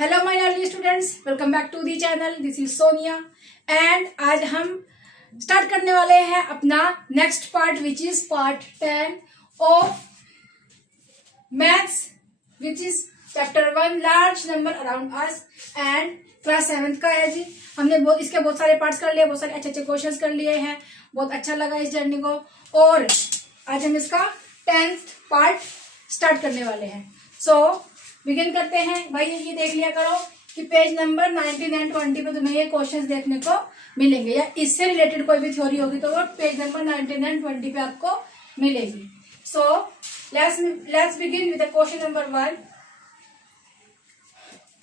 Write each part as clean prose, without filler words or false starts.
Hello my early students, welcome back to the channel. This is Sonia and आज हम start करने वाले हैं अपना next part which is part 10 of maths which is chapter 1 large number around us and class 7th का है जी। हमने इसके बहुत सारे पार्ट्स कर लिए, बहुत सारे अच्छे अच्छे क्वेश्चंस कर लिए हैं। बहुत अच्छा लगा इस जर्नी को और आज हम इसका 10th पार्ट स्टार्ट करने वाले हैं। सो बिगिन करते हैं। भाई ये देख लिया करो कि पेज नंबर 19 एंड 20 पे तुम्हें ये क्वेश्चंस देखने को मिलेंगे या इससे रिलेटेड कोई भी थ्योरी होगी तो वो पेज नंबर 19 एंड 20 पे आपको मिलेगी। So let's begin with question number 1।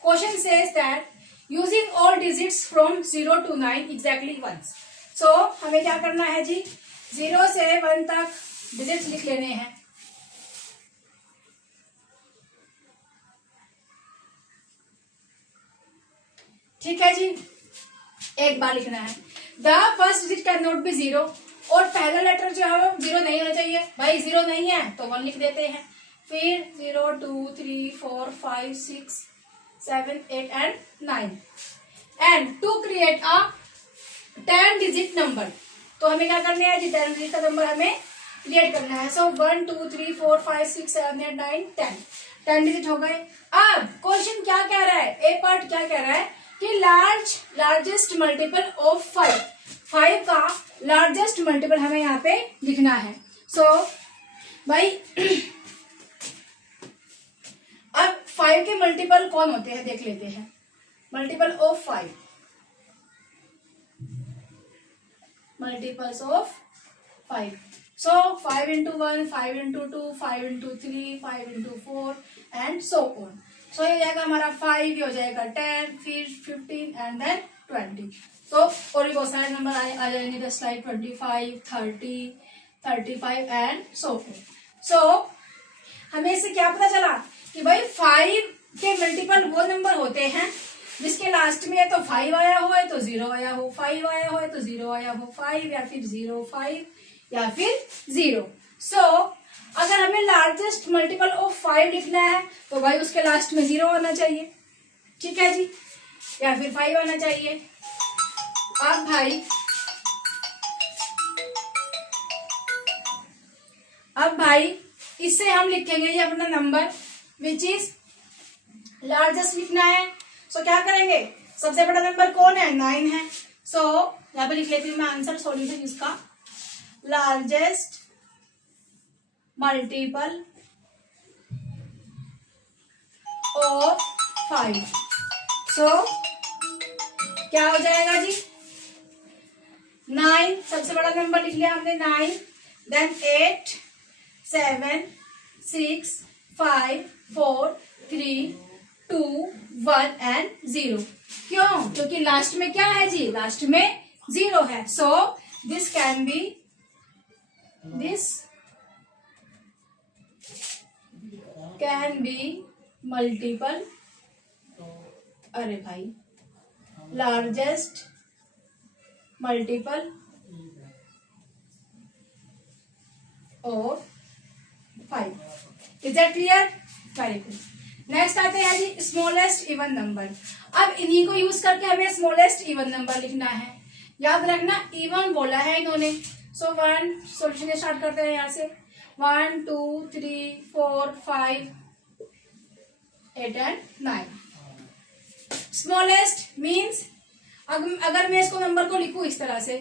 Question says that using all digits from 0 to 9 exactly once. So हमें क्या करना है जी, 0 से 1 तक डिजिट्स लिख लेने हैं। ठीक है जी, एक बार लिखना है। The first digit can not be 0 और पहला लेटर जो है वो 0 नहीं होना चाहिए। भाई 0 नहीं है तो 1 लिख देते हैं। फिर 0 2 3 4 5 6 7 8 and 9 and to create a 10 digit number. तो हमें क्या करना है जी, 10 डिजिट का नंबर हमें क्रिएट करना है। सो 1 2 3 4 5 6 7 8 9 10 डिजिट हो गए। अब क्वेश्चन क्या कह रहा है, ए पार्ट क्या कह रहा है कि लार्जेस्ट मल्टीपल ऑफ 5 का लार्जेस्ट मल्टीपल हमें यहाँ पे लिखना है। सो भाई अब 5 के मल्टीपल कौन होते हैं देख लेते हैं। Multiple of 5, multiples of 5। So 5 into 1, 5 into 2, 5 into 3, 5 into 4 and so on. सो ये हो जाएगा हमारा 5, ये हो जाएगा 10, फिर 15 एंड देन 20। तो और भी बहुत सारे नंबर आ जाएंगे just like 25, 30, 35 and so on. So हमें इससे क्या पता चला कि भाई 5 के मल्टीपल वो नंबर होते हैं जिसके लास्ट में या तो 5 आया हो है तो 0 आया हो, 5 आया हो है तो 0 आया हो, 5 या फिर 0 5 या फिर 0। सो अगर हमें लार्जेस्ट मल्टीपल ऑफ 5 लिखना है तो भाई उसके लास्ट में 0 आना चाहिए। ठीक है जी, या फिर 5 आना चाहिए। अब भाई इससे हम लिखेंगे ये अपना नंबर विच इज लार्जेस्ट लिखना है। सो क्या करेंगे, सबसे बड़ा नंबर कौन है, 9 है। सो यहाँ पे लिख लेती हूँ मैं आंसर सॉल्यूशन इसका। Largest multiple of 5। सो क्या हो जाएगा जी, 9 सबसे बड़ा नंबर लिख लिया हमने 9, देन 8 7 6 5 4 3 2 1 एंड 0। क्यों, क्योंकि लास्ट में क्या है जी, लास्ट में 0 है। So this can be multiple, अरे भाई largest multiple of 5। Is that clear? Very good. Next आते हैं जी स्मॉलेस्ट इवन नंबर। अब इन्हीं को यूज करके हमें स्मॉलेस्ट इवन नंबर लिखना है। याद रखना इवन बोला है इन्होंने। सो 1 सोल्यूशन स्टार्ट करते हैं यहाँ से। 1 2 3 4 5 8 एंड 9। स्मॉलेस्ट मीन्स अगर मैं इसको नंबर को लिखूं इस तरह से,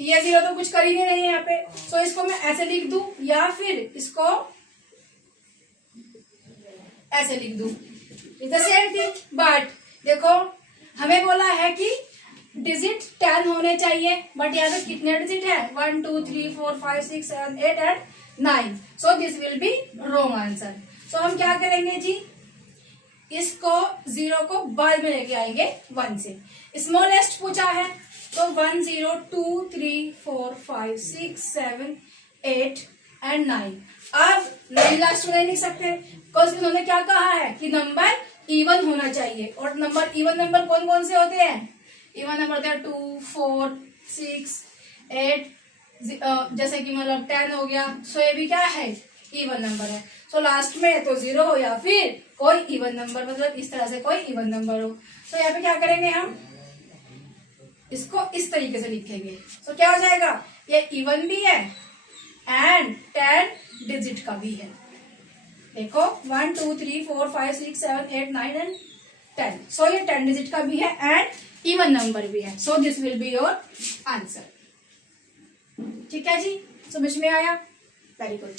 ये 0 तो कुछ कर ही नहीं रही है यहाँ पे। सो इसको मैं ऐसे लिख दूं या फिर इसको ऐसे लिख दूं, it's the same thing. But देखो हमें बोला है कि डिजिट 10 होने चाहिए, बट यहाँ पे कितने डिजिट है, 1 2 3 4 5 6 7 8 and 9। So this will be wrong answer. So हम क्या करेंगे जी, इसको 0 को बाद में लेके आएंगे 1 से। स्मॉलेस्ट पूछा है तो 1 0 2 3 4 5 6 7 8 एंड 9। अब 9 लास्ट में नहीं लिख सकते बिकॉज इन्होंने क्या कहा है कि नंबर इवन होना चाहिए। और नंबर इवन नंबर कौन कौन से होते हैं, इवन नंबर होते हैं 2 4 6 8 जैसे कि मतलब 10 हो गया। सो ये भी क्या है इवन नंबर है। सो लास्ट में तो 0 हो या फिर कोई इवन नंबर, मतलब इस तरह से कोई इवन नंबर हो। तो यहाँ पे क्या करेंगे, हम इसको इस तरीके से लिखेंगे। सो क्या हो जाएगा, ये इवन भी है एंड 10 डिजिट का भी है। देखो 1 2 3 4 5 6 7 8 9 एंड 10। सो ये 10 डिजिट का भी है एंड इवन नंबर भी है। सो this will be your answer. ठीक है जी, समझ में आया? Very good.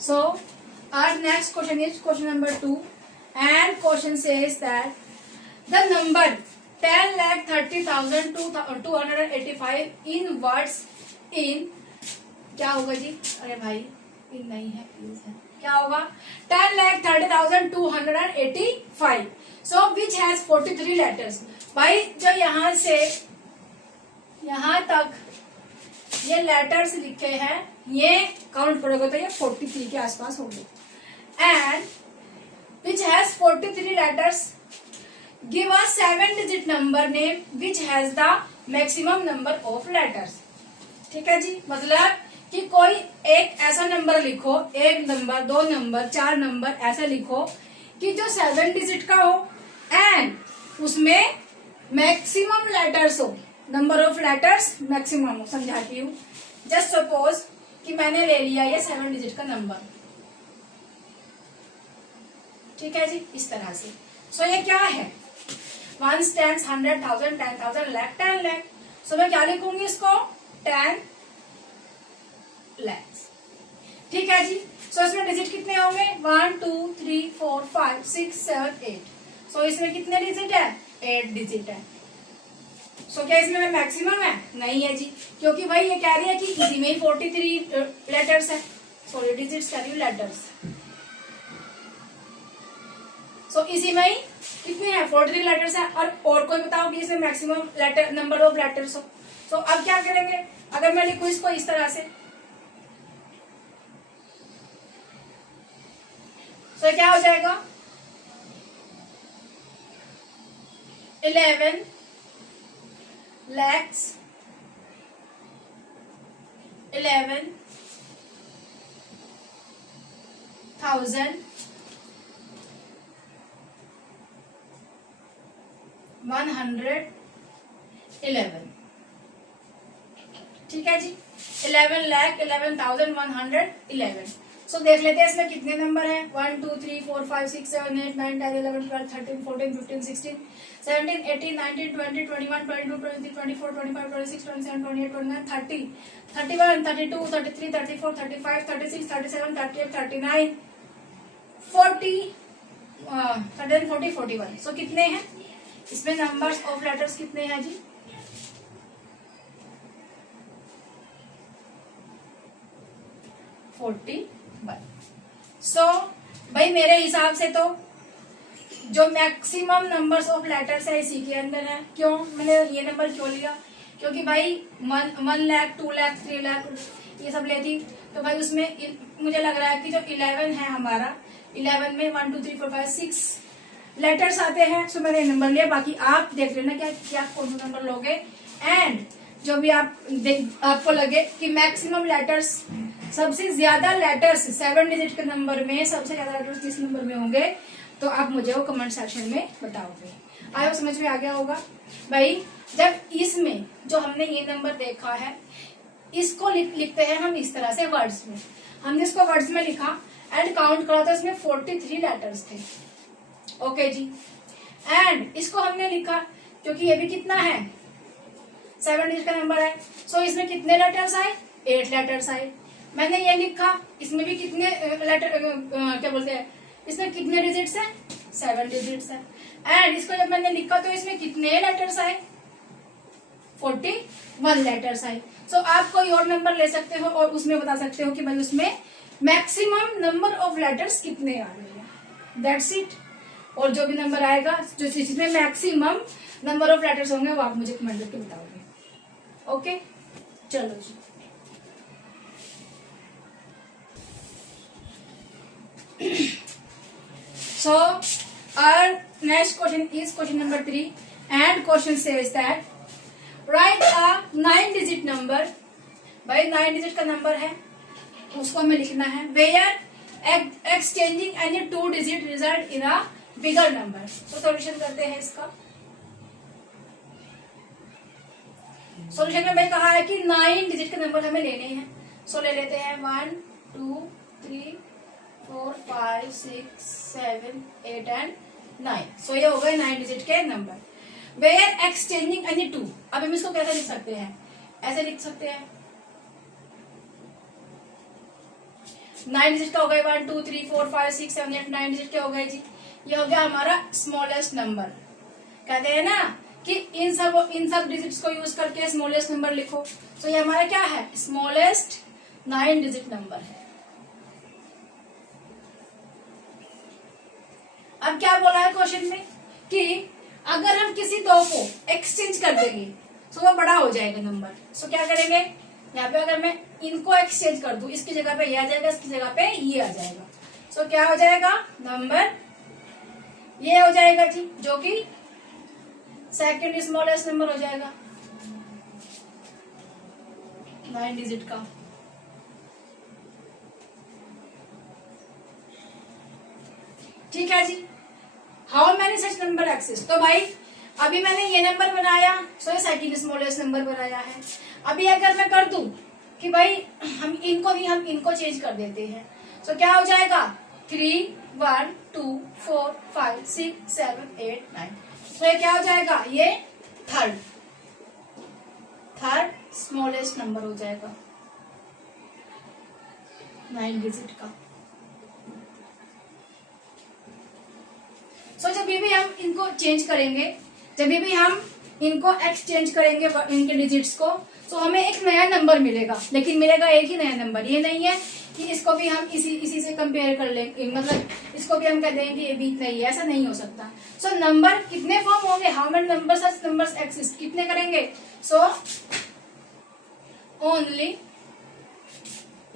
So our next question is question number 2, and question says that the number 10,30,285 in words in, क्या होगा जी? अरे भाई इन नहीं है, प्लीज है, क्या होगा? 10,30,285, so which has 43 letters। भाई जो यहाँ से यहाँ तक ये लेटर्स लिखे हैं, ये काउंट करोगे तो ये 43 के आसपास होंगे। And which has 43 letters, give a 7 digit number name which has the maximum number of letters. ठीक है जी, मतलब कि कोई एक ऐसा नंबर लिखो, एक नंबर, 2 नंबर, 4 नंबर ऐसा लिखो कि जो 7 डिजिट का हो एंड उसमें मैक्सिमम लेटर्स हो, नंबर ऑफ लेटर्स मैक्सिमम हो। समझाती हूँ। जस्ट सपोज कि मैंने ले लिया ये 7 डिजिट का नंबर, ठीक है जी, इस तरह से। सो ये क्या है, 1 10 100 1000 10,000 लाख 10 लाख। सो मैं क्या लिखूंगी इसको, 10 lakhs। ठीक है जी। सो इसमें डिजिट कितने होंगे, 1 2 3 4 5 6 7 8। सो इसमें कितने डिजिट है, 8 डिजिट है। सो क्या इसमें मैक्सिमम है, नहीं है जी, क्योंकि भाई ये कह रही है कि इसी में ही 43 लेटर्स है, सॉरी डिजिट्स कह रही हूँ, लेटर्स। सो इसी में ही कितने हैं, 43 लेटर्स है। और कोई बताओ कि इसमें maximum letter number of letters हो। सो अब क्या करेंगे, अगर मैं लिखूं इसको इस तरह से, सो क्या हो जाएगा, 11 lakhs 11,000 111। ठीक है जी, 11,11,111। सो देख लेते हैं इसमें कितने नंबर हैं, 1 2 3 4 5 6 7 8 9 10 11 12 13 14 15 16 17 18 19 20 21 22 23 24 25 26 27 28 29 30 31 32 33 34 35 36 37 38 39 40 39 40 41। सो कितने हैं इसमें नंबर्स ऑफ लेटर्स, कितने हैं जी, 41। सो भाई मेरे हिसाब से तो जो मैक्सिमम नंबर्स ऑफ लेटर्स है इसी के अंदर है। क्यों मैंने ये नंबर क्यों लिया, क्योंकि भाई 1 लाख 2 लाख 3 लाख ये सब लेती तो भाई उसमें मुझे लग रहा है कि जो 11 है हमारा, 11 में 1 2 3 4 5 6 लेटर्स आते हैं। सो मैंने नंबर लिया, बाकी आप देख लेना क्या कौन सा नंबर लोगे। एंड जो भी आपको लगे कि मैक्सिमम लेटर्स, सबसे ज्यादा लेटर्स 7 डिजिट के नंबर में सबसे ज्यादा लेटर्स किस नंबर में होंगे, तो आप मुझे वो कमेंट सेक्शन में बताओगे। आयो समझ में आ गया होगा भाई। जब इसमें जो हमने ये नंबर देखा है, इसको लिखते हैं हम इस तरह से वर्ड्स में। हमने इसको वर्ड्स में लिखा एंड काउंट करा तो इसमें 43 लेटर्स थे। Okay ji. एंड इसको हमने लिखा क्योंकि ये भी कितना है, 7 डिजिट का नंबर है। सो इसमें कितने लेटर्स आए, 8 लेटर्स आए। मैंने ये लिखा, इसमें भी कितने लेटर क्या बोलते हैं, इसमें कितने डिजिट्स है, 7 डिजिट्स है। एंड इसको जब मैंने लिखा तो इसमें कितने लेटर्स आए, 41 लेटर्स आए। सो आप कोई और नंबर ले सकते हो और उसमें बता सकते हो कि भाई उसमें मैक्सिमम नंबर ऑफ लेटर्स कितने आ रहे हैं, दैट्स इट। और जो भी नंबर आएगा जो जिसमें मैक्सिमम नंबर ऑफ लेटर्स होंगे वो आप मुझे कमेंट करके बताओगे। ओके चलो जी। So our next question is question number 3 and question says that right a 9 digit number, भाई 9 डिजिट का नंबर है, उसको हमें लिखना है। Where exchanging any 2 digit result in a bigger number. तो सॉल्यूशन करते हैं इसका। सॉल्यूशन में भाई कहा है कि 9 डिजिट के नंबर हमें लेने हैं। सो ले लेते हैं 1 2 3 4 5 6 7 8 एंड 9। सो ये हो गए 9 डिजिट के नंबर। वेयर एक्सचेंजिंग एनी 2, अब हम इसको कैसे लिख सकते हैं, ऐसे लिख सकते हैं। 9 डिजिट का हो गए 1 2 3 4 5 6 7 8 9 डिजिट के हो गए जी। ये हो गया हमारा स्मॉलेस्ट नंबर। कहते हैं ना कि इन सब डिजिट्स को यूज करके स्मॉलेस्ट नंबर लिखो। तो ये हमारा क्या है, स्मॉलेस्ट 9 डिजिट नंबर है। अब क्या बोला है क्वेश्चन में कि अगर हम किसी दो को एक्सचेंज कर देंगे तो वो बड़ा हो जाएगा नंबर। सो क्या करेंगे, यहाँ पे अगर मैं इनको एक्सचेंज कर दूं, इसकी जगह पे ये आ जाएगा, इसकी जगह पे ये आ जाएगा। सो क्या हो जाएगा, नंबर ये हो जाएगा जी, जो कि सेकंड स्मॉलेस्ट नंबर हो जाएगा 9 डिजिट का। ठीक है जी। How many such number exist, तो भाई अभी मैंने ये नंबर बनाया, सो ये सेकंड स्मॉलेस्ट नंबर बनाया है। अभी अगर मैं कर दूं कि भाई हम इनको चेंज कर देते हैं, सो क्या हो जाएगा 3 1 2 4 5 6 7 8 9। तो ये क्या हो जाएगा, ये थर्ड स्मॉलेस्ट नंबर हो जाएगा 9 डिजिट का। सो जब भी हम इनको चेंज करेंगे, जब भी हम इनको एक्सचेंज करेंगे इनके डिजिट्स को, तो हमें एक नया नंबर मिलेगा, लेकिन मिलेगा एक ही नया नंबर। ये नहीं है कि इसको भी हम इसी से कंपेयर कर लेंगे, मतलब इसको भी हम कह देंगे ये बीत नहीं है, ऐसा नहीं हो सकता। सो नंबर कितने फॉर्म होंगे, how many number such numbers exist, कितने करेंगे। सो ओनली,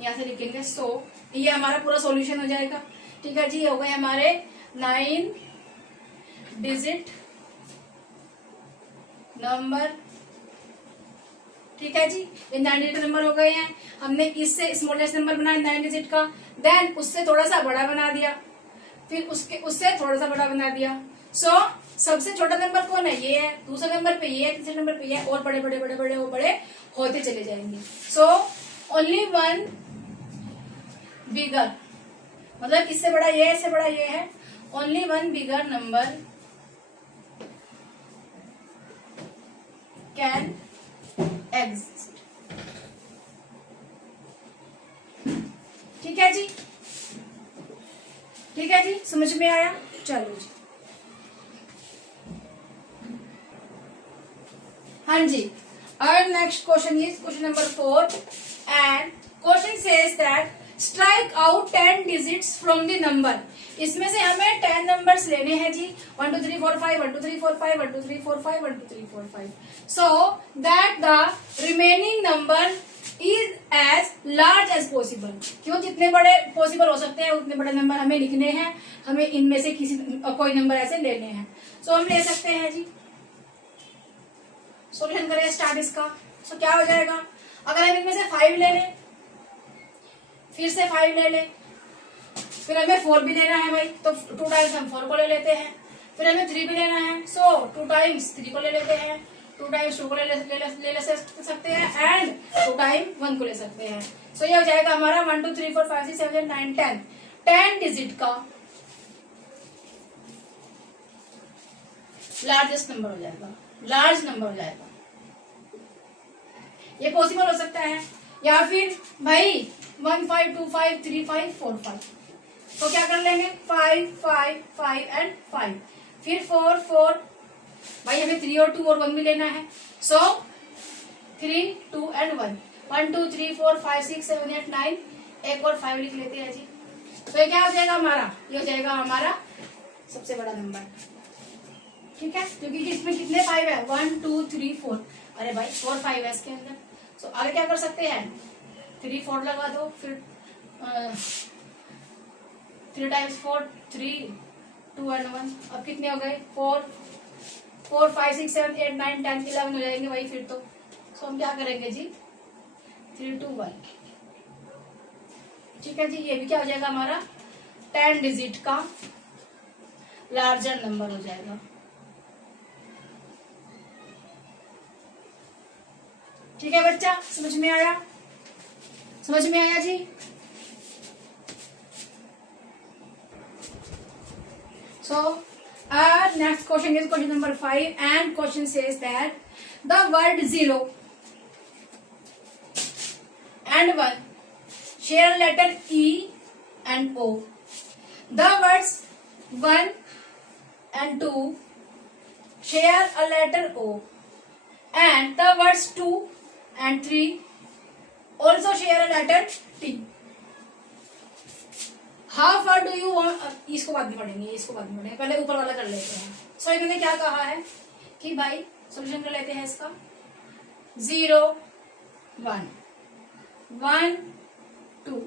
यहां से लिखेंगे। सो ये हमारा पूरा सॉल्यूशन हो जाएगा। ठीक है जी, हो गए हमारे 9 डिजिट नंबर। ठीक है जी, ये 9 डिजिट नंबर हो गए हैं। हमने इससे स्मॉलेस्ट नंबर बनाया 9 डिजिट का, देन उससे थोड़ा सा बड़ा बना दिया, फिर उससे थोड़ा सा बड़ा बना दिया। सो सबसे छोटा नंबर कौन है, ये है, दूसरे नंबर पे ये है, तीसरे नंबर पे ये है, और बड़े बड़े बड़े बड़े वो बड़े होते चले जाएंगे। सो ओनली वन बिगर, मतलब इससे बड़ा ये है, इससे बड़ा ये है, only one bigger number can exist. ठीक है जी, ठीक है जी, समझ में आया। चलो जी, हाँ जी। और next question is question number 4 and question says that strike out 10 digits from the number. इसमें से हमें 10 नंबर्स लेने हैं जी, 1 2 3 4 5 1 2 3 4 5 1 2 3 4 5 1 2 3 4 5, so that the remaining number is as large as possible। क्यों, जितने बड़े पॉसिबल हो सकते हैं उतने बड़े नंबर हमें लिखने हैं, हमें इनमें से कोई नंबर ऐसे लेने हैं। सो हम ले सकते हैं जी। सॉल्यूशन करें स्टार्ट इसका। सो क्या हो जाएगा, अगर हम इनमें से 5 ले लें, फिर से 5 ले लें, फिर हमें 4 भी लेना है भाई, तो 2 टाइम्स हम 4 को ले लेते हैं, फिर हमें 3 भी लेना है, सो 2 टाइम्स 3 को ले लेते हैं, 2 टाइम्स 2 को ले सकते हैं, एंड 2 टाइम 1 को ले सकते हैं। सो ये हो जाएगा हमारा 1 2 3 4 5 6 7 8 9 10 10 डिजिट का लार्जेस्ट नंबर हो जाएगा, लार्ज नंबर हो जाएगा। ये पॉसिबल हो सकता है, या फिर भाई 1 5 2 5 3 5 4 5, तो क्या कर लेंगे 5 5 5 एंड 5, फिर 4 4, भाई हमें 3 और 2 और 1 भी लेना है, सो 3 2 एंड 1 1 2 3 4 5 6 7 8 9, एक और 5 लिख लेते हैं जी। तो ये क्या हो जाएगा हमारा, ये हो जाएगा हमारा सबसे बड़ा नंबर। ठीक है, क्योंकि इसमें कितने 5 है, 1 2 3 4, अरे भाई 4 5 है इसके अंदर। सो आगे क्या कर सकते हैं, 3 4 लगा दो, फिर 3 टाइम्स 4 3 2 एंड 1, अब कितने हो गए 4 4 5 6 7 8 9 10 11 हो जाएंगे भाई फिर तो। सो हम क्या करेंगे जी 3 2 1। ठीक है जी, ये भी क्या हो जाएगा हमारा 10 डिजिट का लार्जर नंबर हो जाएगा। ठीक है बच्चा, समझ में आया? समझ में आया जी? So our next question is question number 5, and question says that the word 0 and 1 share letter E and O. The words 1 and 2 share a letter O, and the words 2 and 3 also share a letter T. How far do you want? इसको बाद में पढ़ेंगे, इसको बाद में पढ़ेंगे, पहले ऊपर वाला कर लेते हैं। सो इन्होंने क्या कहा है कि भाई सोल्यूशन कर लेते हैं इसका 0 1 1 2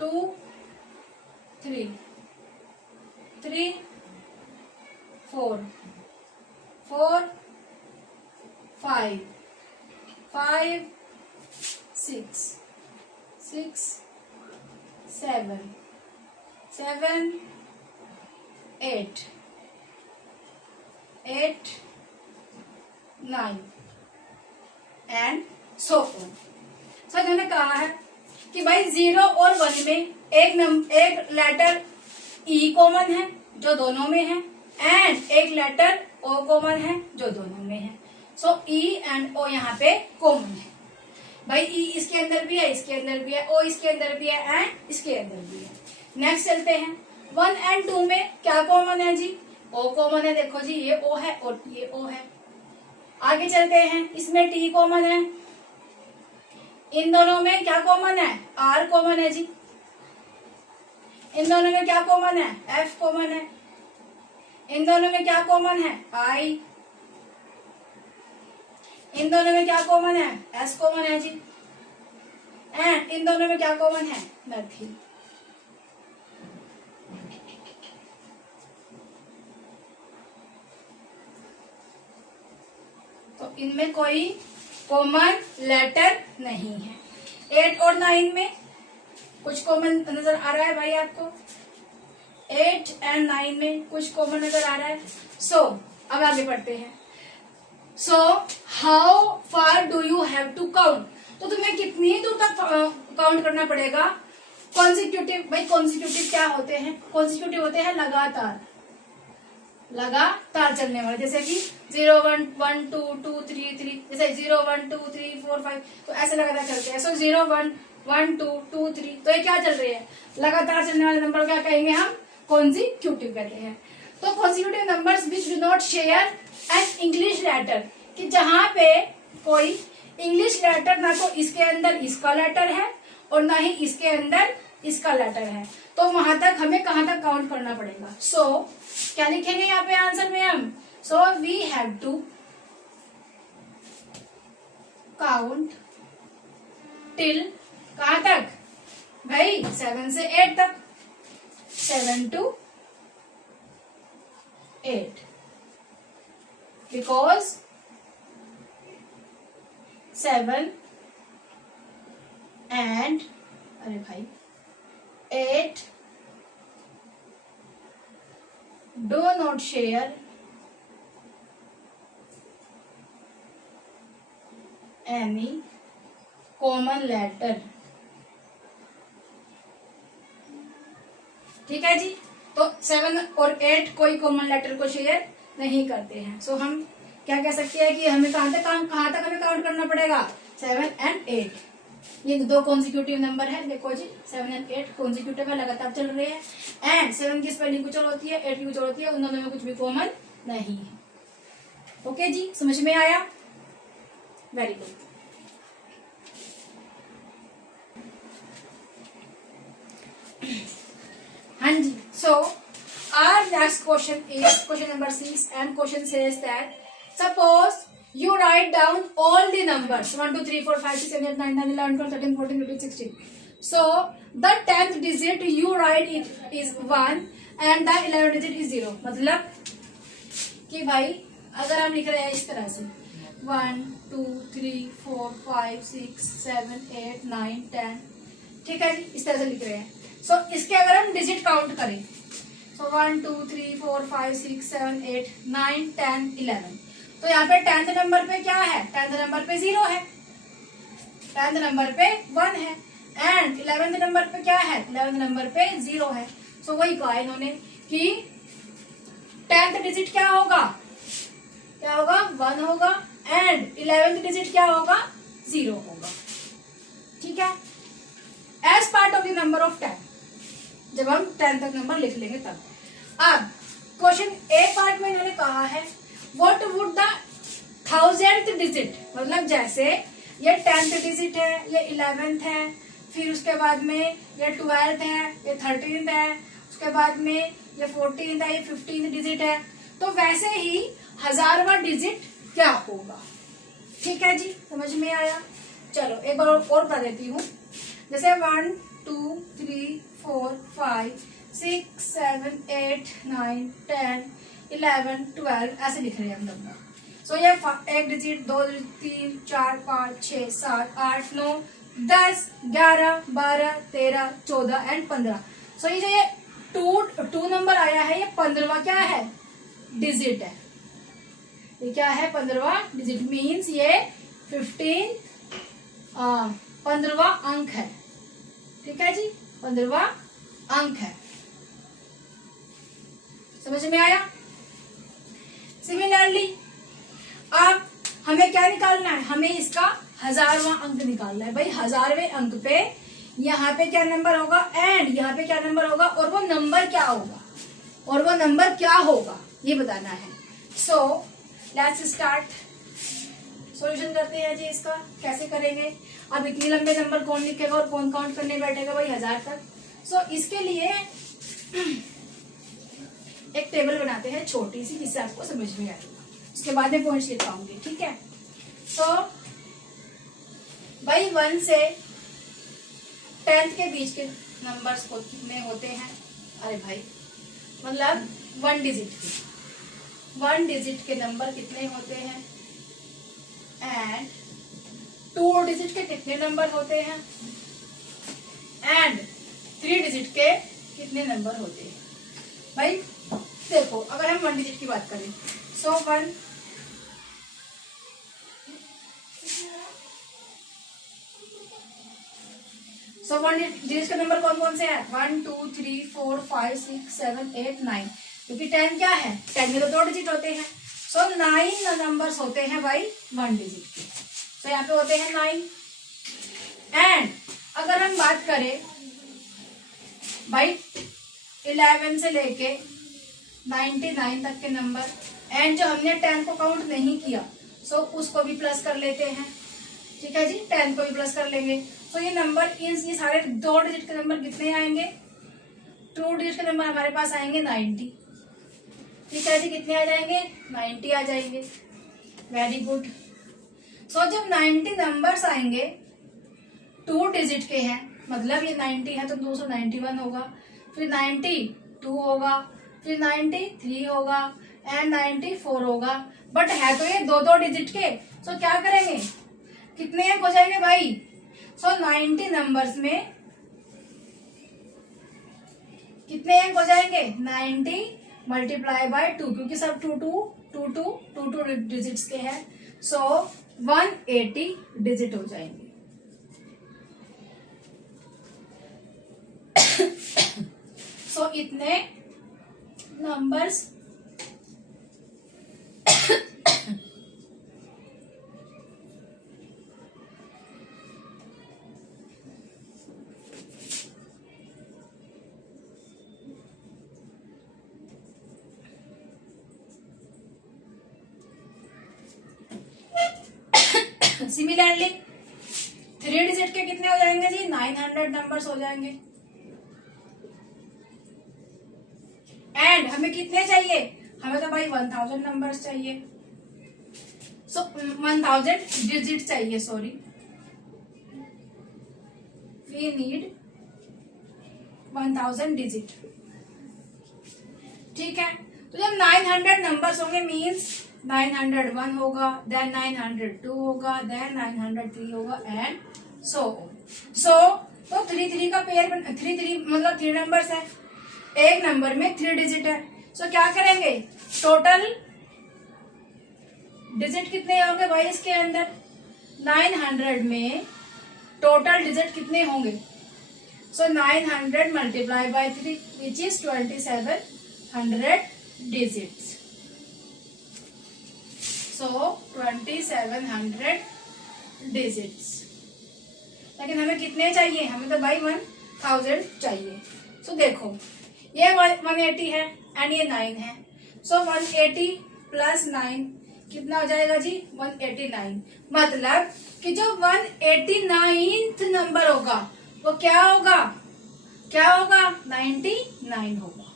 2 3 3 4 4 5 5 6 6 7 7 8 8 9 एंड सो ऑन। सो इन्होंने कहा है कि भाई 0 और 1 में एक लेटर ई कॉमन है जो दोनों में है, एंड एक लेटर ओ कॉमन है जो दोनों में है। सो ई एंड ओ यहाँ पे कॉमन है भाई। ई इसके अंदर भी है, इसके अंदर भी है, ओ इसके अंदर भी है, एंड इसके अंदर भी है। नेक्स्ट चलते हैं 1 एंड 2 में क्या कॉमन है जी? ओ कॉमन है, देखो जी ये ओ है और ये ओ है। आगे चलते हैं, इसमें टी कॉमन है, इन दोनों में क्या कॉमन है? आर कॉमन है जी। इन दोनों में क्या कॉमन है? एफ कॉमन है। इन दोनों में क्या कॉमन है? आई। इन दोनों में क्या कॉमन है? एस कॉमन है जी। एंड इन दोनों में क्या कॉमन है? नथिंग। तो इनमें कोई कॉमन लेटर नहीं है। 8 और 9 में कुछ कॉमन नजर आ रहा है भाई आपको? 8 एंड 9 में कुछ कॉमन नजर आ रहा है। सो अब आगे बढ़ते हैं। So how far do you have to count? तो तुम्हें कितनी दूर तक काउंट करना पड़ेगा? कॉन्सिक्यूटिव, भाई कॉन्सिक्यूटिव क्या होते हैं? कॉन्सिक्यूटिव होते हैं लगातार चलने वाले, जैसे कि 0 1 1 2 2 3 3, जैसे 0 1 2 3 4 5, तो ऐसे लगातार चलते हैं। सो 0 1 1 2 2 3, तो ये क्या चल रही है? लगातार चलने वाले नंबर क्या कहेंगे हम? कॉन्सिक्यूटिव कहते हैं। तो consecutive numbers which do not share an English letter, कि जहां पे कोई इंग्लिश लेटर ना तो इसके अंदर इसका लेटर है और ना ही इसके अंदर इसका लेटर है, तो वहां तक हमें कहां तक काउंट करना पड़ेगा? सो क्या लिखेंगे यहाँ पे आंसर में हम? So we have to count till कहां तक भाई? 7 से 8 तक। 7 to 8, because 7 and अरे भाई 8 do not share any common letter। ठीक है जी, तो 7 और 8 कोई कॉमन लेटर को शेयर नहीं करते हैं। सो हम क्या कह सकते हैं कि हमें कहां तक हमें काउंट करना पड़ेगा? 7 एंड 8, ये दो कॉन्सिक्यूटिव नंबर है। देखो जी 7 एंड 8 कॉन्सिक्यूटिव है, लगातार चल रहे हैं, एंड 7 की स्पेलिंग कुछ और होती है, 8 की कुछ और होती है, उन दोनों में कुछ भी कॉमन नहीं है। ओके जी, समझ में आया? Very good. हाँ जी, so our next question is question number 6, and question says that suppose you write down all the numbers 1 2 3 4 5 6 7 8 9 10 11 12 13 14 15 16. So the 10th digit you write it is 1 and the 11th digit is 0. मतलब कि भाई अगर हम लिख रहे हैं इस तरह से 1 2 3 4 5 6 7 8 9 10, ठीक है जी, इस तरह से लिख रहे हैं। सो इसके अगर हम डिजिट काउंट करें, सो 1 2 3 4 5 6 7 8 9 10 11, तो यहाँ पे 10th नंबर पे क्या है, 10th नंबर पे 0 है, 10th नंबर पे 1 है, एंड 11th नंबर पे क्या है, 11th नंबर पे 0 है। सो वही कहा इन्होंने कि 10th डिजिट क्या होगा, क्या होगा, 1 होगा, एंड 11th डिजिट क्या होगा, 0 होगा, ठीक है, as part of the number of 10, जब हम 10 तक नंबर लिख लेंगे तब। अब क्वेश्चन ए पार्ट में इन्होंने कहा है what would the 1000th digit, मतलब जैसे ये 10th डिजिट है, ये 11th है, फिर उसके बाद में ये 12th है, ये 13th है, उसके बाद में ये 14th है, ये 15th डिजिट है, तो वैसे ही 1000वां डिजिट क्या होगा, ठीक है जी, समझ में आया। चलो एक बार और पढ़ देती हूँ, जैसे 1 2 3 4 5 6 7 8 9 10 11 12 ऐसे लिख रहे हैं हम नंबर। सो ये 1 डिजिट 2 डिजिट 3 4 5 6 7 8 9 10 11 12 13 14 एंड 15। सो ये जो ये टू नंबर आया है, ये 15वां क्या है, डिजिट है, ये क्या है, 15वां डिजिट, मीन्स ये 15वां अंक है, ठीक है जी, 15वां अंक है, समझ में आया। सिमिलरली अब हमें क्या निकालना है, हमें इसका 1000वां अंक निकालना है। भाई 1000वें अंक पे यहाँ पे क्या नंबर होगा एंड यहाँ पे क्या नंबर होगा, और वो नंबर क्या होगा, और वो नंबर क्या होगा ये बताना है। सो लेट्स स्टार्ट, सॉल्यूशन करते हैं जी। इसका कैसे करेंगे, अब इतने लंबे नंबर कौन लिखेगा और कौन काउंट करने बैठेगा भाई 1000 तक। सो इसके लिए एक टेबल बनाते हैं छोटी सी, जिससे आपको समझ में आएगा, उसके बाद में पॉइंट्स लिख पाऊंगी, ठीक है। सो भाई 1 से 10th के बीच के नंबर्स कितने होते हैं, अरे भाई मतलब 1 डिजिट के नंबर कितने होते हैं, एंड 2 डिजिट के कितने नंबर होते हैं, एंड 3 डिजिट के कितने नंबर होते हैं। भाई देखो अगर हम 1 डिजिट की बात करें, सो 1 डिजिट का नंबर कौन कौन से हैं, 1 2 3 4 5 6 7 8 9, क्योंकि 10 क्या है, 10 में तो 2 डिजिट होते हैं। सो 9 नंबर्स होते हैं भाई 1 डिजिट के, तो यहाँ पे होते हैं 9। एंड अगर हम बात करें भाई 11 से लेके 99 तक के नंबर, एंड जो हमने 10 को काउंट नहीं किया, सो उसको भी प्लस कर लेते हैं, ठीक है जी, 10 को भी प्लस कर लेंगे। तो ये नंबर ये सारे 2 डिजिट के नंबर कितने आएंगे, 2 डिजिट के नंबर हमारे पास आएंगे 90, ठीक है जी, कितने आ जाएंगे, 90 आ जाएंगे, वेरी गुड। सो जब 90 नंबर्स आएंगे 2 डिजिट के हैं, मतलब ये 90 है तो 291 होगा, फिर 92 होगा, फिर 93 होगा, एंड 94 होगा, बट है तो ये 2 डिजिट के। सो क्या करेंगे, कितने अंक हो जाएंगे भाई, सो 90 नंबर्स में कितने अंक हो जाएंगे, 90 मल्टीप्लाई बाय 2, क्योंकि सब 2 डिजिट्स के हैं, सो 180 डिजिट हो जाएंगे। सो इतने नंबर्स सिमिलरली 3 डिजिट के कितने हो जाएंगे जी, 900 नंबर्स हो जाएंगे। एंड हमें कितने चाहिए, हमें तो भाई 1000 नंबर्स चाहिए, सो 1000 डिजिट चाहिए, सॉरी, वी नीड 1000 डिजिट, ठीक है। तो जब 900 नंबर्स होंगे मीन्स 901 होगा, देन 902 होगा, देन 903 होगा एंड सो तो 3 का पेयर 3 मतलब 3 नंबर्स है, एक नंबर में 3 डिजिट है। सो क्या करेंगे, टोटल डिजिट कितने होंगे भाई इसके अंदर, 900 में टोटल डिजिट कितने होंगे। सो 900 multiply by 3 which is 2700 digits. So 2700 digits, लेकिन हमें कितने चाहिए, हमें तो भाई 1000 चाहिए। सो देखो ये 180 है एंड ये 9 है। सो 180 प्लस 9 कितना हो जाएगा जी, 189। मतलब कि जो 189th नंबर होगा वो क्या होगा, 99 होगा,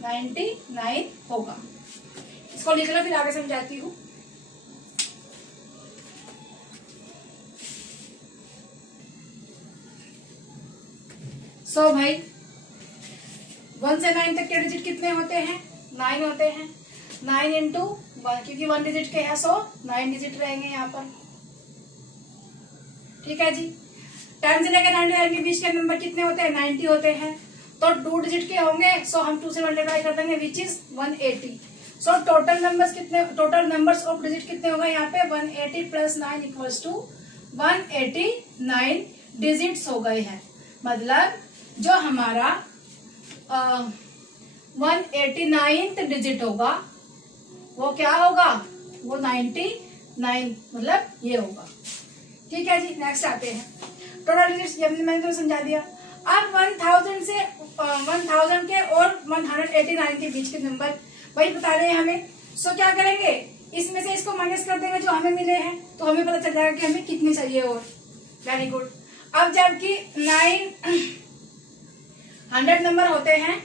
99 होगा। इसको लिख लो फिर आगे समझाती हूँ। सो भाई 1 से 9 तक के डिजिट कितने होते हैं, 9 होते हैं। 9 इंटू 1, क्योंकि 1 डिजिट के है, सो 9 डिजिट रहेंगे यहाँ पर। ठीक है जी। 10 से लेकर 99 के बीच के नंबर कितने होते हैं, 90 होते हैं। तो 2 डिजिट के होंगे, सो हम 2 से मल्टीप्लाई कर देंगे which is 180। So total numbers कितने, टोटल नंबर्स ऑफ डिजिट कितने होगा यहाँ पे, 180 प्लस 9 इक्वल्स टू 189 डिजिट्स हो गए हैं। मतलब जो हमारा 189th डिजिट होगा वो क्या होगा, वो 99 मतलब ये होगा। ठीक है जी। नेक्स्ट आते हैं टोटल डिजिट्स, मैंने तो समझा दिया। अब 1000 से 1000 के और 189 के बीच के नंबर वही बता रहे हैं हमें। सो क्या करेंगे, इसमें से इसको माइनस कर देंगे जो हमें मिले हैं, तो हमें पता चल जाएगा कि हमें कितने चाहिए और। Very good. अब जबकि 100 नंबर होते हैं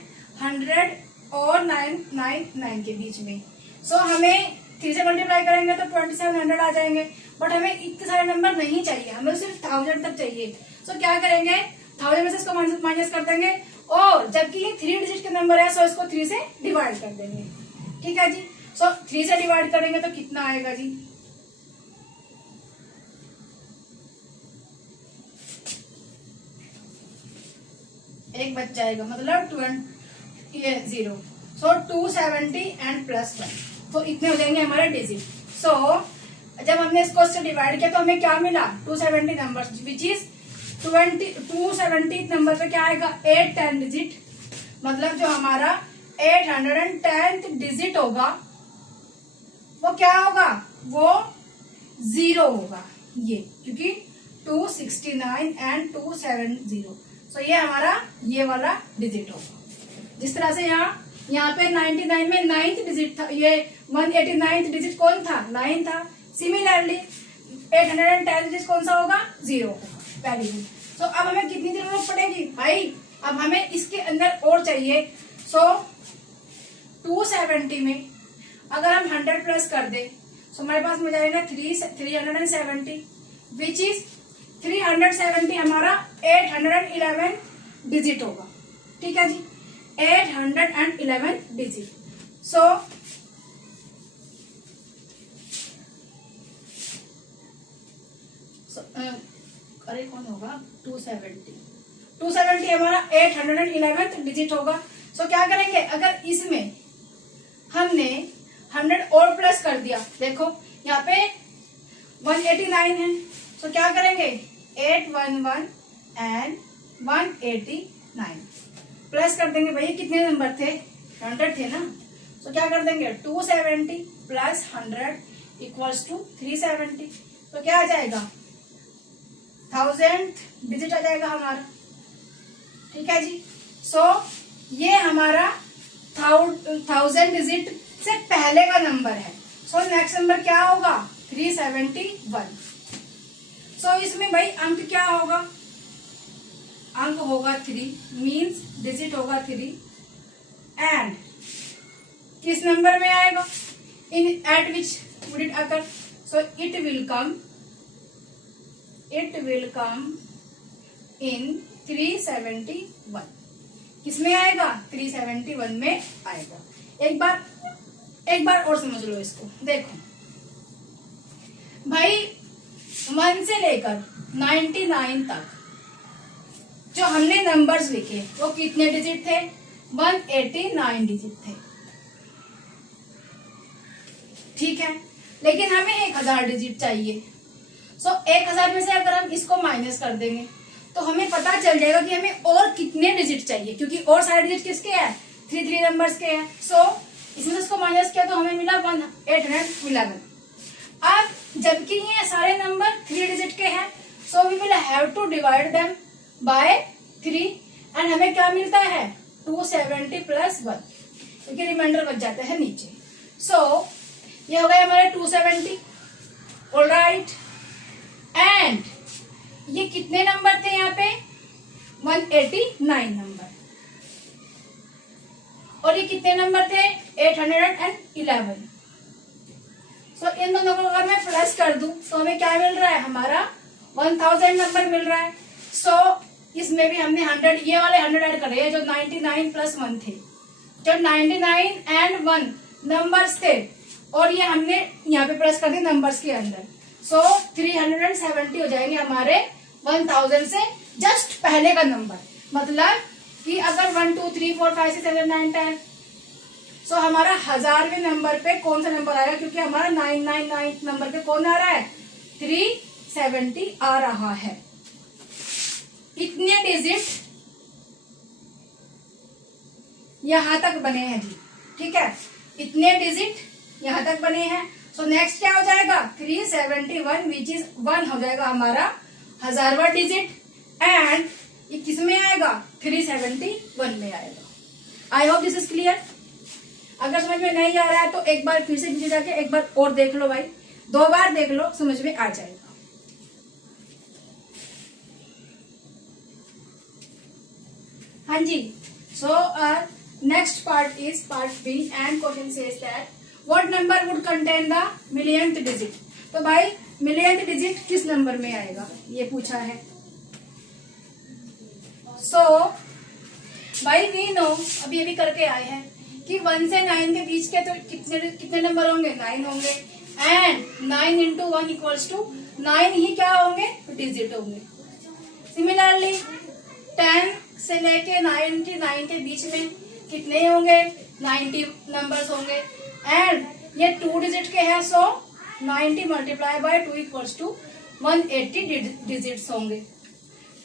100 और 999 के बीच में, सो हमें 3 से मल्टीप्लाई करेंगे तो 2700 आ जाएंगे। बट हमें इतने सारे नंबर नहीं चाहिए, हमें सिर्फ 1000 तक चाहिए। सो क्या करेंगे, 1000 में से इसको माइनस कर देंगे, और जबकि ये 3 डिजिट के नंबर है, सो इसको 3 से डिवाइड कर देंगे। ठीक है जी। सो 3 से डिवाइड करेंगे तो कितना आएगा जी, एक बच जाएगा, मतलब 0। सो 270 एंड प्लस 1, तो इतने हो जाएंगे हमारे डिजिट। सो जब हमने इसको इससे डिवाइड किया तो हमें क्या मिला, 270 नंबर विच इज 270 नंबर पे क्या आएगा, 810 डिजिट। मतलब जो हमारा 810th डिजिट होगा वो क्या होगा, वो 0 होगा, ये क्योंकि 269 एंड 270। सो ये हमारा ये वाला डिजिट होगा। जिस तरह से यहाँ पे 99 में 9th डिजिट था, ये 189th डिजिट कौन था, 9 था। सिमिलरली 810 डिजिट कौन सा होगा, 0 होगा। Very good. सो अब हमें कितनी जरूरत पड़ेगी भाई, अब हमें इसके अंदर और चाहिए। सो 270 में अगर हम 100 प्लस कर दे, सो हमारे पास मिल जाएगा 370 विच इज 370 हमारा 811 डिजिट होगा। ठीक है जी, 811 डिजिट। सो अरे कौन होगा, 270 हमारा 811 डिजिट होगा। सो क्या करेंगे, अगर इसमें हमने 100 और प्लस कर दिया, देखो यहाँ पे 189 है, सो क्या करेंगे 811 एंड 189 प्लस कर देंगे। भैया कितने नंबर थे, 100 थे ना। सो क्या कर देंगे 270 प्लस 100 इक्वल्स टू 370। तो क्या आ जाएगा 1000th डिजिट आ जाएगा हमारा। ठीक है जी। सो ये हमारा 1000 डिजिट से पहले का नंबर है। सो नेक्स्ट नंबर क्या होगा 371। सो इसमें भाई अंक क्या होगा, अंक होगा 3, मीन्स डिजिट होगा 3 एंड किस नंबर में आएगा, in at which would it occur. So it will come in 371। किसमें आएगा, 371 में आएगा। एक बार और समझ लो इसको। देखो भाई 1 से लेकर 99 तक जो हमने नंबर्स लिखे वो कितने डिजिट थे? 189 डिजिट थे, ठीक है। लेकिन हमें 1000 डिजिट चाहिए। सो 1000 में से अगर हम इसको माइनस कर देंगे तो हमें पता चल जाएगा कि हमें और कितने डिजिट चाहिए, क्योंकि और सारे डिजिट किसके हैं? 3 नंबर्स के हैं। सो इसमें से इसको माइनस किया तो हमें मिला 811। अब जबकि ये सारे नंबर 3 डिजिट के हैं, so we will have to divide them by 3 and हमें क्या मिलता है? 270 प्लस 1, क्योंकि रिमाइंडर बच जाता है नीचे। सो ये हो गया हमारे 270। ऑलराइट, एंड ये कितने नंबर थे यहाँ पे? 189 नंबर। और ये कितने नंबर थे? 811। सो इन दोनों को अगर मैं प्लस कर दूं तो हमें क्या मिल रहा है? हमारा 1000 नंबर मिल रहा है। सो इसमें भी हमने 100, ये वाले 100 ऐड कर रहे हैं जो 99 प्लस 1 थे। जब 99 एंड 1 नंबर्स थे और ये हमने यहाँ पे प्लस कर दिए नंबर्स के अंदर। सो 370 हो जाएंगे हमारे 1000 से जस्ट पहले का नंबर। मतलब कि अगर 1 2 3 4 5 6 7 9 10, सो हमारा 1000वें नंबर पे कौन सा नंबर आएगा? क्योंकि हमारा 999 नंबर पे कौन आ रहा है? 370 आ रहा है। इतने डिजिट यहां तक बने हैं जी, ठीक है। इतने डिजिट यहां तक बने हैं। सो नेक्स्ट क्या हो जाएगा? 371 विच इज 1 हो जाएगा हमारा 1000वां डिजिट, एंड ये किस में आएगा? 371 में आएगा। आई होप दिस इज क्लियर। अगर समझ में नहीं आ रहा है तो एक बार फिर से नीचे जाके एक बार और देख लो भाई, 2 बार देख लो, समझ में आ जाएगा। हाँ जी। So next part is part B and question says that what number would contain the millionth digit. तो भाई मिलियंथ डिजिट किस नंबर में आएगा ये पूछा है। सो भाई वी नो, अभी करके आए हैं कि 1 से 9 के बीच के तो कितने नंबर होंगे? 9 होंगे, एंड 9 इंटू 1 इक्वल्स टू 9 ही क्या होंगे? डिजिट होंगे। सिमिलरली 10 से लेके 99 के बीच में कितने होंगे? 90 नंबर्स होंगे, एंड ये 2 डिजिट के हैं। So 90 multiply by 2 equals to 180 digits होंगे,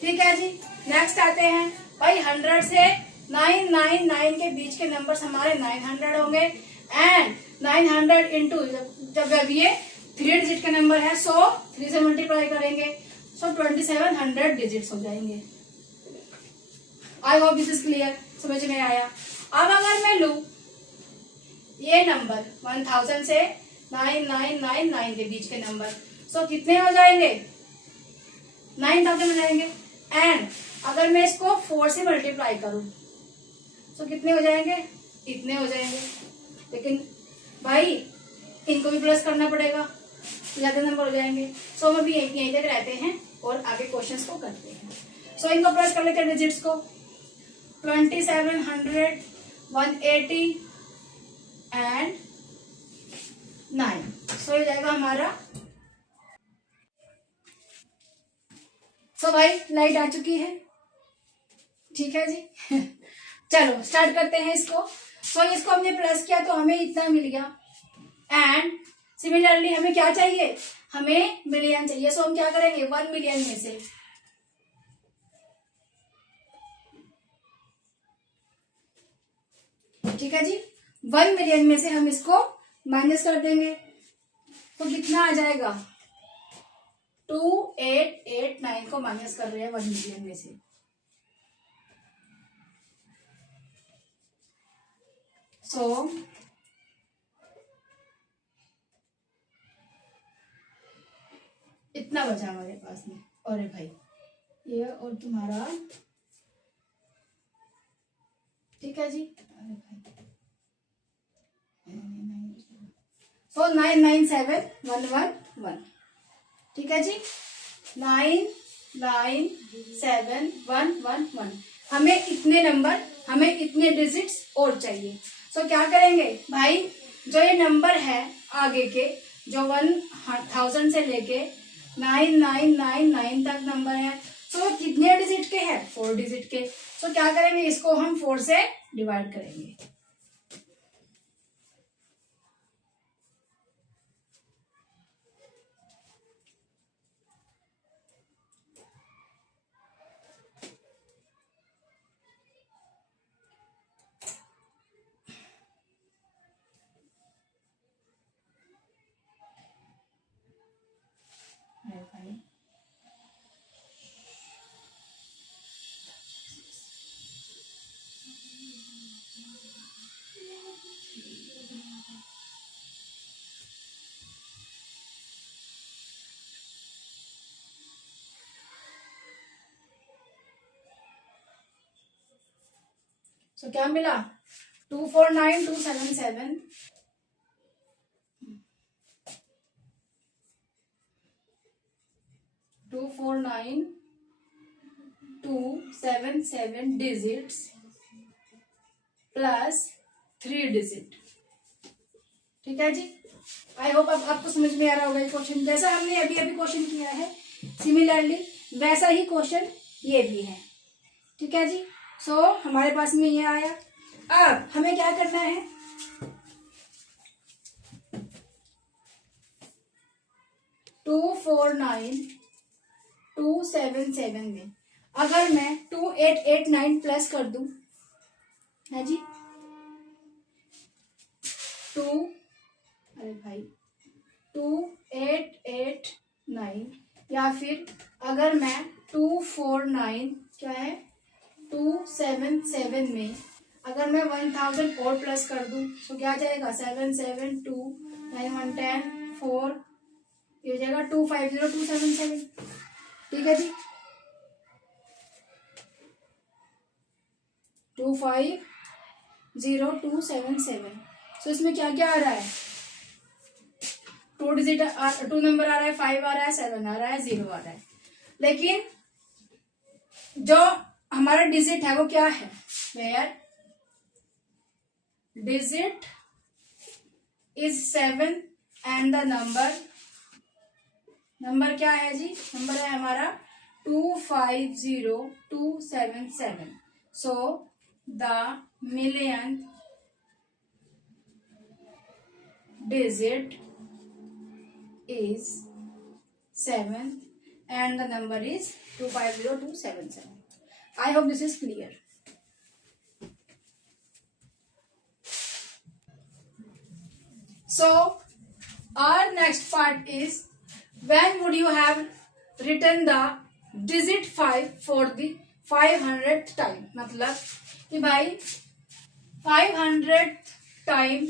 ठीक है जी। नेक्स्ट आते हैं भाई 100 से 999 के बीच के नंबर्स हमारे 900 होंगे, एंड 900 इंटू जब ये 3 डिजिट के नंबर है, सो 3 से मल्टीप्लाई करेंगे, सो 2700 डिजिट्स हो जाएंगे। आई होप दिस इज क्लियर, समझ में आया। अब अगर मैं लू ये नंबर 1000 से 9999 के बीच के नंबर, सो कितने हो जाएंगे? 9000 हो जाएंगे, एंड अगर मैं इसको 4 से मल्टीप्लाई करूं तो कितने हो जाएंगे? इतने हो जाएंगे। लेकिन भाई इनको भी प्लस करना पड़ेगा, ज्यादा नंबर हो जाएंगे। सो हम अभी यहीं तक रहते हैं और आगे क्वेश्चंस को करते हैं। सो इनको प्लस कर लेते हैं डिजिट्स को। 2700, 180 एंड 9। सो ये जाएगा हमारा। सो भाई लाइट आ चुकी है, ठीक है जी। चलो स्टार्ट करते हैं इसको। सो इसको हमने प्लस किया तो हमें इतना मिल गया, एंड सिमिलरली हमें क्या चाहिए? हमें मिलियन चाहिए। सो हम क्या करेंगे? 1 मिलियन में से ठीक है जी, 1 मिलियन में से हम इसको माइनस कर देंगे तो कितना आ जाएगा? 2889 को माइनस कर रहे हैं 1 मिलियन में से। सो इतना बचा हमारे पास में। और भाई ये और तुम्हारा, ठीक है जी। सो 997111, ठीक है जी। 997111। हमें इतने नंबर, हमें इतने डिजिट्स और चाहिए। सो क्या करेंगे भाई, जो ये नंबर है आगे के, जो 1000 से लेके 9999 तक नंबर है, सो कितने डिजिट के हैं, 4 डिजिट के। सो क्या करेंगे, इसको हम 4 से डिवाइड करेंगे। सो क्या मिला, 249277 249,277 डिजिट्स प्लस 3 डिजिट। ठीक है जी, आई होप अब आपको समझ में आ रहा होगा ये क्वेश्चन। जैसा हमने अभी अभी क्वेश्चन किया है सिमिलरली वैसा ही क्वेश्चन ये भी है। ठीक है जी, सो हमारे पास में ये आया। अब हमें क्या करना है, टू 49,277 में अगर मैं 2889 प्लस कर दूं, है जी, अरे भाई 2889, या फिर अगर मैं 249 क्या है 277 में अगर मैं 1000 और प्लस कर दूं, तो क्या जाएगा 772 9 1 10 4, ये हो जाएगा 250277। ठीक है जी, 250277। सो इसमें क्या क्या आ रहा है, 2 डिजिट 2 नंबर आ रहा है, 5 आ रहा है, 7 आ रहा है, 0 आ रहा है। लेकिन जो हमारा डिजिट है वो क्या है, where digit is 7 and the number क्या है जी, नंबर है हमारा 250277। So the million digit is 7 and the number is 250277. I hope this is clear. So our next part is, when would you have written the digit 5 for the 500th time। मतलब कि भाई 500th time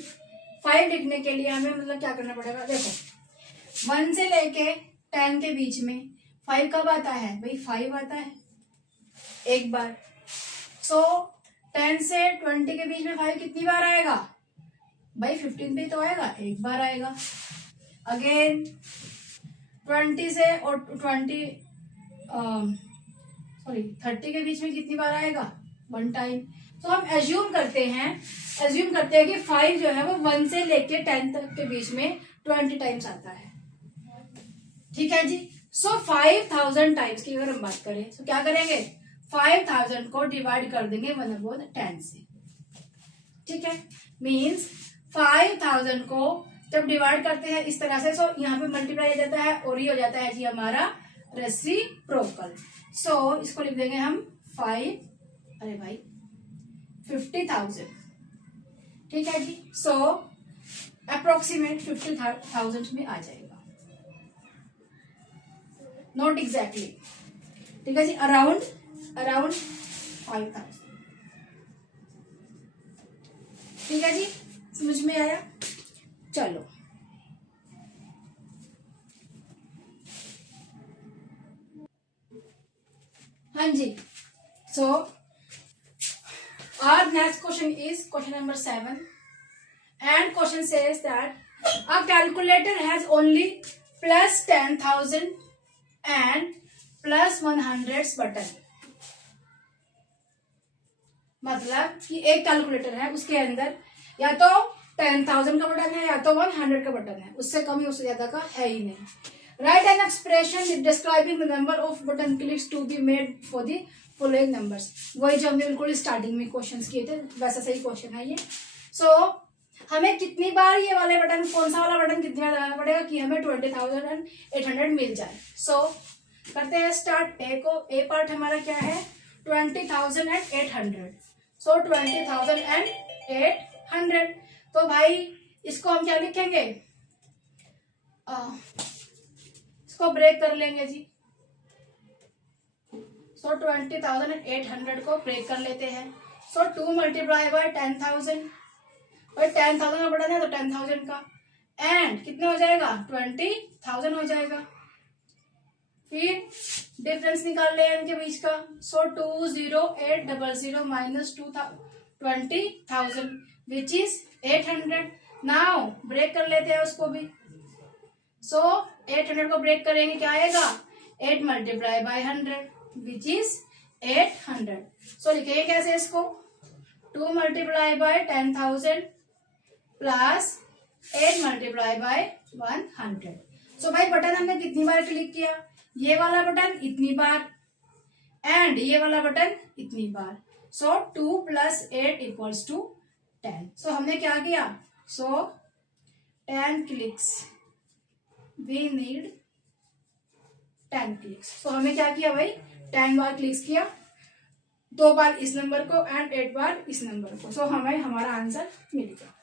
5 लिखने के लिए हमें मतलब क्या करना पड़ेगा, देखो 1 से लेके 10 के बीच में 5 कब आता है भाई, 5 आता है एक बार। सो 10 से 20 के बीच में 5 कितनी बार आएगा भाई, 15 पे तो आएगा, एक बार आएगा। अगेन 20 से और 30 के बीच में कितनी बार आएगा, 1 टाइम। तो हम एज्यूम करते हैं कि 5 जो है वो 1 से लेके 10 तक के बीच में 20 टाइम्स आता है। ठीक है जी, सो 5000 टाइम्स की अगर हम बात करें तो क्या करेंगे, 5000 को डिवाइड कर देंगे 1/10 से। ठीक है, मीन्स 5000 को जब डिवाइड करते हैं इस तरह से, सो यहाँ पे मल्टीप्लाई हो जाता है और ये हो जाता है जी हमारा रेसिप्रोकल। सो इसको लिख देंगे हम 50,000। ठीक है जी, सो अप्रोक्सीमेट 50,000 में आ जाएगा, नॉट एग्जैक्टली। ठीक है जी, अराउंड 5000। ठीक है जी, समझ में आया। चलो हाँ जी, सो our next question is question number 7, and question says that a calculator has only plus 10,000 and plus 100 button. मतलब कि एक कैलकुलेटर है, उसके अंदर या तो 10,000 का बटन है या तो 100 का बटन है, उससे कम उससे ज्यादा का है ही नहीं। Right an expression describing the number of button clicks to be made for the following numbers. वही जो हमने बिल्कुल स्टार्टिंग में क्वेश्चंस किए थे वैसा सही क्वेश्चन है ये। सो हमें कितनी बार ये वाले बटन, कौन सा वाला बटन कितनी बार दबाना पड़ेगा कि हमें 20,800 मिल जाए। सो करते हैं स्टार्ट। ए पार्ट हमारा क्या है 20,800। सो 20,800। तो भाई इसको हम क्या लिखेंगे, इसको ब्रेक कर लेंगे जी। सो 20,800 को ब्रेक कर लेते हैं। सो 2 मल्टीप्लाई बाय 10,000, और 10,000 का बटन है तो 10,000 का, एंड कितना हो जाएगा 20,000 हो जाएगा। फिर डिफरेंस निकाल ले इनके बीच का। So 20800 minus 20,000 which is 800। Now break कर लेते हैं उसको भी। सो 800 को ब्रेक करेंगे क्या आएगा 8 मल्टीप्लाई बाय 100 विच इज 800। सो लिखेंगे कैसे इसको 2 multiply by 10,000 plus 8 multiply by 100। सो भाई बटन हमने कितनी बार क्लिक किया, ये वाला बटन इतनी बार एंड ये वाला बटन इतनी बार। सो 2 प्लस 8 इक्वल्स टू 10। सो हमने क्या किया, सो 10 क्लिक्स, वी नीड 10 क्लिक्स। सो हमने क्या किया भाई 10 बार क्लिक्स किया, 2 बार इस नंबर को एंड 8 बार इस नंबर को। सो हमें हमारा आंसर मिल गया।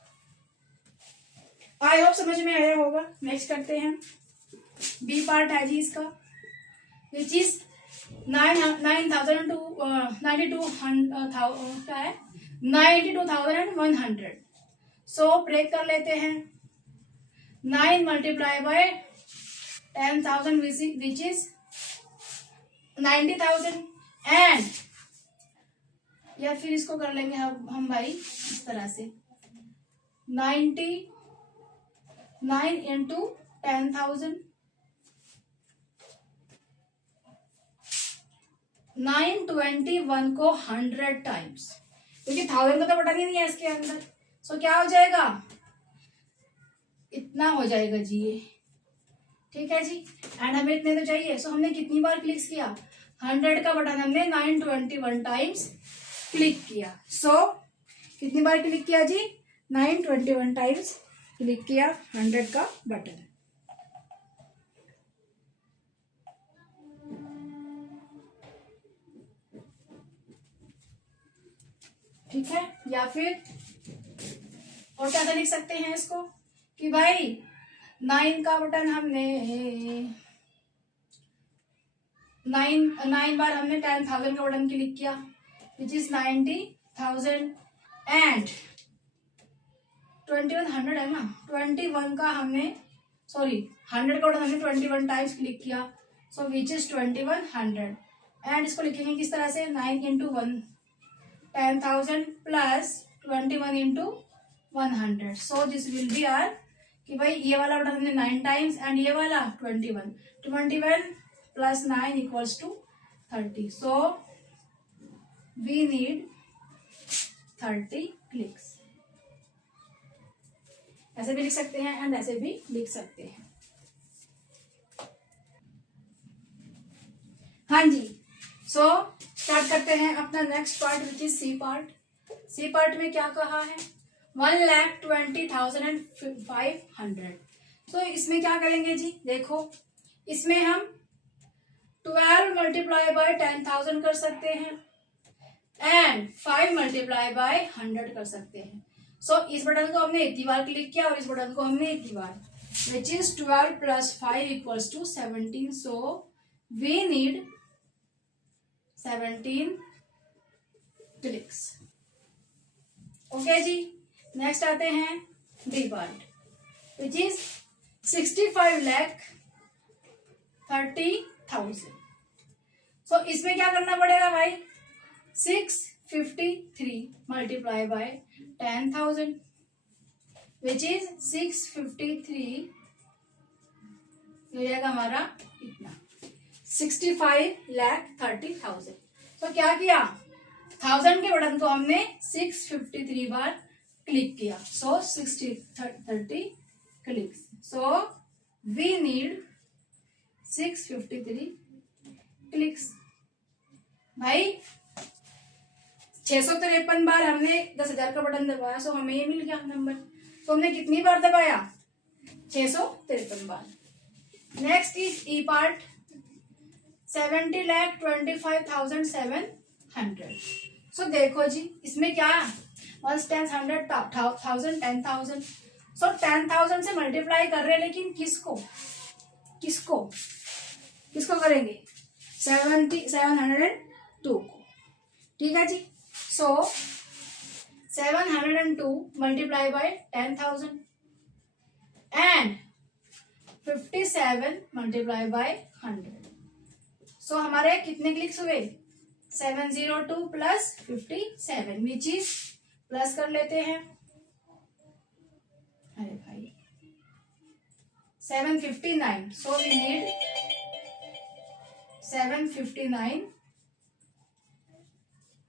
आई होप समझ में आया होगा। नेक्स्ट करते हैं, बी पार्ट है जी इसका, विच इज 92,100। सो ब्रेक कर लेते हैं। 9 multiply by 10,000 which is 90,000 and, या फिर इसको कर लेंगे हम भाई इस तरह से 99 इंटू 10,000, 921 को 100 टाइम्स, क्योंकि 1000 का तो बटन ही नहीं है इसके अंदर। सो क्या हो जाएगा, इतना हो जाएगा जी ये, ठीक है जी। एंड हमें इतने तो चाहिए। सो हमने कितनी बार क्लिक किया, 100 का बटन हमने 921 टाइम्स क्लिक किया। सो कितनी बार क्लिक किया जी, 921 टाइम्स क्लिक किया 100 का बटन। ठीक है, या फिर और क्या लिख सकते हैं इसको कि भाई 9 का बटन हमने 9 बार हमने 10,000 का बटन क्लिक किया विच इज 90,000 एंड 2100 है ना, 21 का हमने 100 का बटन हमने 21 टाइम्स क्लिक किया। सो विच इज 2100 एंड इसको लिखेंगे किस तरह से 9 into 1 10,000 plus 21 into 100। So this will be our कि भाई ये वाला बटन हमने 9 टाइम्स एंड ये वाला 21 plus 9 equals to 30। So we need 30 clicks. ऐसे भी लिख सकते हैं एंड ऐसे भी लिख सकते हैं। हाँ जी, सो स्टार्ट करते हैं अपना next part which is C part. C part में क्या कहा है 1,20,500। तो इसमें क्या करेंगे जी, देखो इसमें हम 12 मल्टीप्लाई बाय 10,000 कर सकते हैं एंड 5 मल्टीप्लाई बाय 100 कर सकते हैं। सो इस बटन को हमने इतनी बार क्लिक किया और इस बटन को हमने इतनी बार, which is 12 plus 5 equals to 17। So we need 17 clicks. Okay जी, नेक्स्ट आते हैं D part which is 65,30,000। So इसमें क्या करना पड़ेगा भाई 653 मल्टीप्लाई बाय 10,000 विच इज 653 हो जाएगा हमारा इतना 65,30,000। तो क्या किया 1000 के बटन को हमने 653 बार क्लिक किया, so 30 clicks, so we need 653 clicks. भाई 653 बार हमने 10,000 का बटन दबाया, सो हमें ये मिल गया नंबर। तो हमने कितनी बार दबाया? 653 बार। Next is E part, 70,25,700। So देखो जी, इसमें क्या 1 10 100 1000 10,000, सो 10,000 से मल्टीप्लाई कर रहे हैं, लेकिन किसको किसको किसको करेंगे? 702 को। ठीक है जी, सो 702 multiply by 10,000 and 57 multiply by 100। सो हमारे कितने क्लिक्स हुए? 702 प्लस 57, विच इज प्लस कर लेते हैं। अरे भाई 759, so we need 759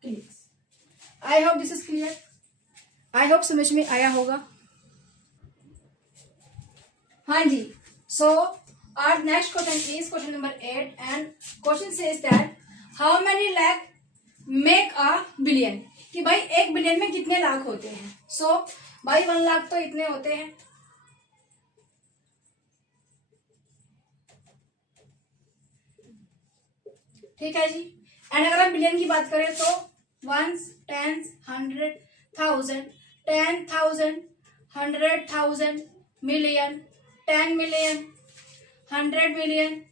clicks. I hope this is clear, I hope समझ में आया होगा। हाँ जी, so our next question is question number 8 and question says that how many lakh make a billion, कि भाई 1 बिलियन में कितने लाख होते हैं? सो भाई 1 लाख तो इतने होते हैं। ठीक है जी, एंड अगर हम बिलियन की बात करें तो 1 10 100 1000 10,000 100,000 million 10 million 100 million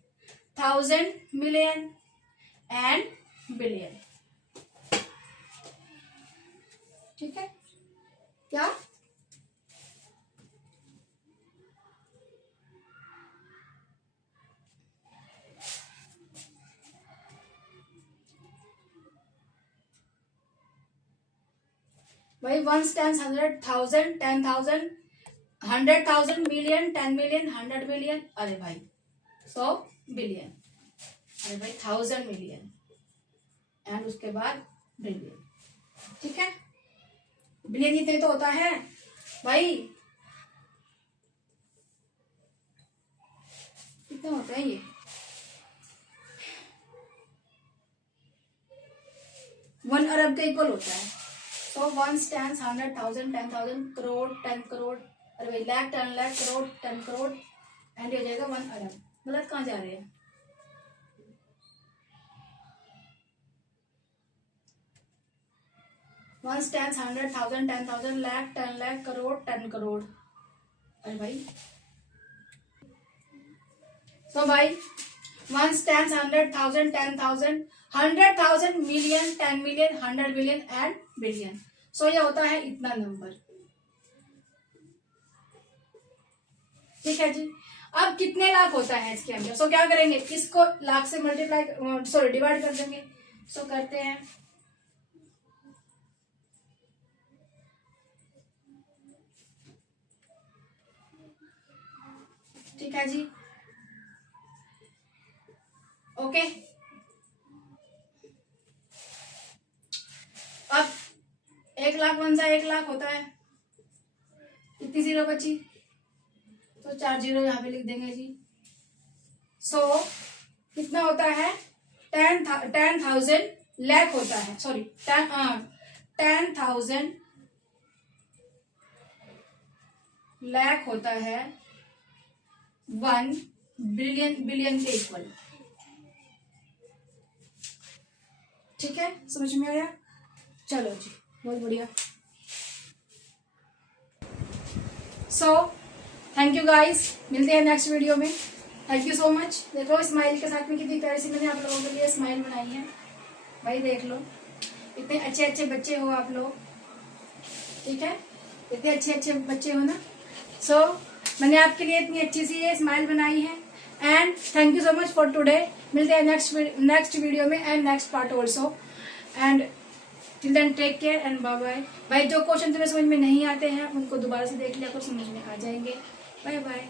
1000 million and billion. ठीक है क्या? भाई 1 10 100 1000 10,000 100,000 मिलियन 10 मिलियन 100 मिलियन, अरे भाई 100 बिलियन, अरे भाई 1000 मिलियन एंड उसके बाद बिलियन। ठीक है, बिलियन जितने तो होता है भाई, कितना होता है ये? 1 अरब के इक्वल होता है। तो 1 10 100 1000 10,000 करोड़ 10 करोड़, अरे भाई लाख 10 लाख करोड़ 10 करोड़ एंड हो जाएगा 1 अरब। गलत कहाँ जा रहे हैं? वन टेंस 100 1000 10,000 लाख 10 लाख करोड़ 10 करोड़, अरे भाई सो भाई 1 10 100 1000 10,000 100,000 million 10 million 100 million and billion. So ये होता है इतना नंबर। ठीक है जी, अब कितने लाख होता है इसके अंदर? सो क्या करेंगे, इसको लाख से मल्टीप्लाई सॉरी डिवाइड कर देंगे। सो करते हैं, ठीक है जी, ओके। अब 1 लाख 1 लाख होता है, कितनी जीरो बची? तो 4 जीरो यहाँ पे लिख देंगे जी। सो कितना होता है? 10,000 लाख होता है, सॉरी 10,000 लाख होता है 1 बिलियन बिलियन के इक्वल। ठीक है, समझ में आया? चलो जी, बहुत बढ़िया। सो थैंक यू गाइस, मिलते हैं नेक्स्ट वीडियो में। Thank you so much. देखो स्माइल के साथ में कितनी प्यारी सी मैंने आप लोगों के लिए स्माइल बनाई है भाई, देख लो इतने अच्छे अच्छे बच्चे हो आप लोग। ठीक है, इतने अच्छे अच्छे बच्चे हो ना। सो मैंने आपके लिए इतनी अच्छी सी ये स्माइल बनाई है and thank you so much for today. मिलते हैं नेक्स्ट वीडियो में and next part also and till then take care and bye bye. भाई जो क्वेश्चन तुम्हें समझ में नहीं आते हैं उनको दोबारा से देख लिया तो समझ में आ जाएंगे। Bye bye.